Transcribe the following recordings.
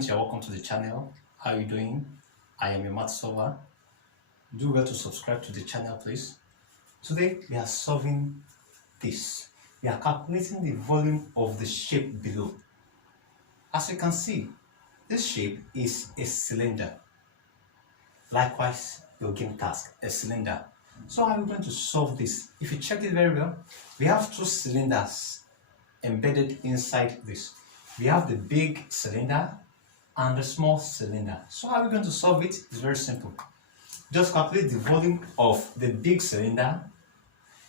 You're welcome to the channel. How are you doing? I am your math solver. Do well to subscribe to the channel, please. Today we are solving this. We are calculating the volume of the shape below. As you can see, this shape is a cylinder. Likewise, your game task, a cylinder. So how are we going to solve this? If you check it very well, we have two cylinders embedded inside this. We have the big cylinder and the small cylinder. So how are we going to solve it? It's very simple. Just calculate the volume of the big cylinder,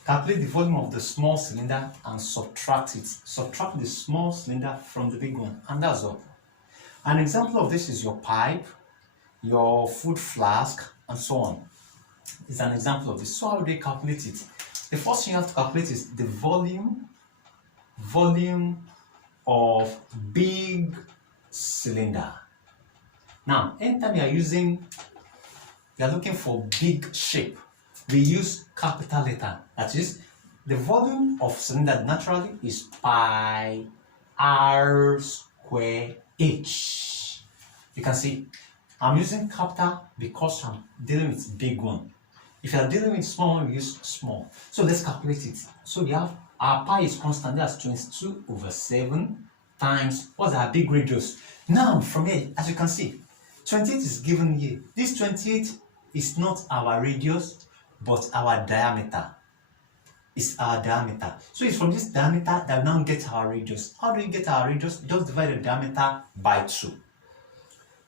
calculate the volume of the small cylinder, and subtract it. Subtract the small cylinder from the big one, and that's all. An example of this is your pipe, your food flask, and so on. It's an example of this. So how do they calculate it? The first thing you have to calculate is the volume of big cylinder. Now, anytime you are looking for big shape, we use capital letter. That is, the volume of cylinder naturally is pi r square h. You can see I'm using capital because I'm dealing with big one. If you are dealing with small one, we use small. So let's calculate it. So we have our pi is constant, that's 22/7 times what's our big radius. Now from here, as you can see, 28 is given here. This 28 is not our radius, but our diameter. It's our diameter. So it's from this diameter that we now get our radius. How do we get our radius? Just divide the diameter by 2.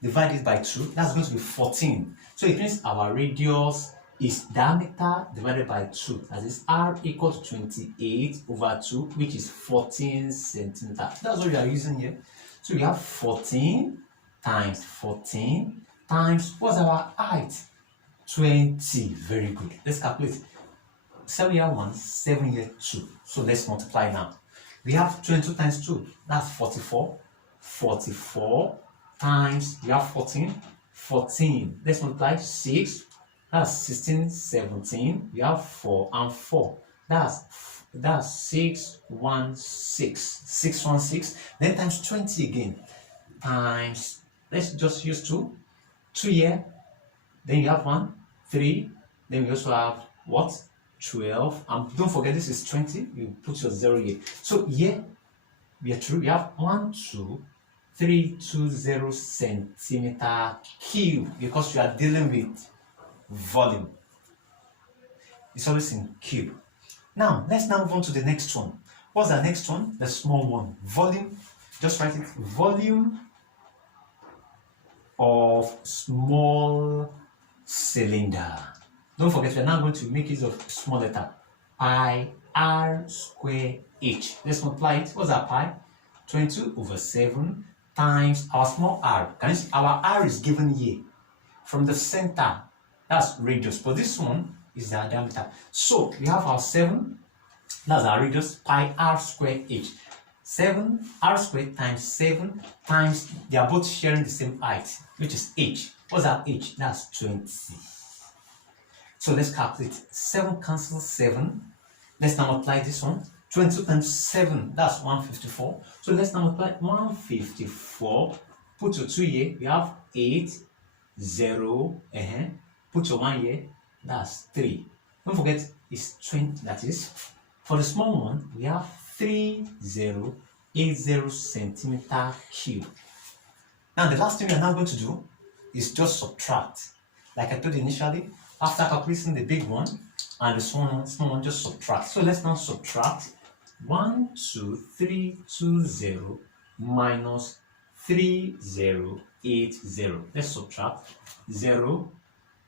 Divide it by 2, that's going to be 14. So it means our radius is diameter divided by 2. That is r equals 28/2, which is 14 centimeters. That's what we are using here. So we have 14 times 14 times, what's our height? 20. Very good. Let's calculate. 7 here 1, 7 here 2. So let's multiply now. We have 22 times 2, that's 44. 44 times, we have 14. 14. Let's multiply 6. That's 16, 17. We have 4 and 4. That's 616. 616. Then times 20 again. Times, let's just use 2. 2 here. Then you have 1, 3. Then we also have what? 12. And don't forget this is 20. You put your 0 here. So here we are true. We have 12320 centimeter cube because we are dealing with volume. It's always in cube. Now let's now move on to the next one. What's the next one? The small one. Volume. Just write it. Volume of small cylinder. Don't forget, we're now going to make use of small letter. Pi r square h. Let's multiply it. What's our pi? 22/7 times our small r. Can you see our r is given here from the center? That's radius, but this one is the diameter. So we have our 7, that's our radius, pi r square h. 7 r squared times 7 times, they are both sharing the same height, which is h. What's our h? That's 20. So let's calculate. 7 cancels 7. Let's now multiply this one. 22 times 7, that's 154. So let's now multiply 154. Put your 2 here, we have 8, 0, put your 1 here, that's 3. Don't forget, it's 20, that is. For the small one, we have 3080 centimeter cube. Now the last thing we are now going to do is just subtract. Like I told you initially, after calculating the big one and the small one, just subtract. So let's now subtract 12320 minus 3080. Let's subtract 0.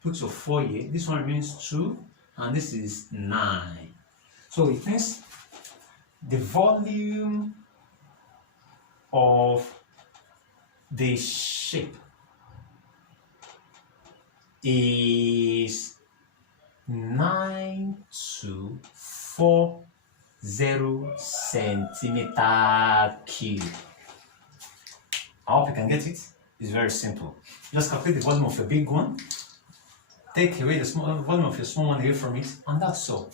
Put your 4 here. This one remains 2, and this is 9. So it means the volume of the shape is 9240 centimeter cube. I hope you can get it. It's very simple. Just calculate the volume of a big one. Take away the small volume of your small one away from it, and that's all.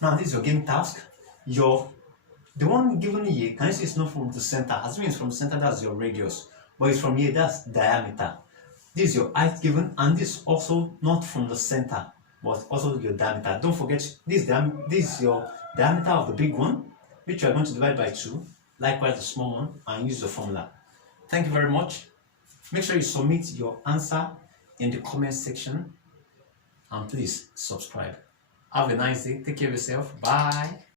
Now this is your game task. The one given here, can you see it's not from the center? Assuming it's from the center, that's your radius. but it's from here, that's diameter. This is your height given, and this also not from the center, but also your diameter. Don't forget, this is your diameter of the big one, which you are going to divide by 2, likewise the small one, and use the formula. Thank you very much. Make sure you submit your answer in the comment section, and please subscribe. Have a nice day. Take care of yourself. Bye.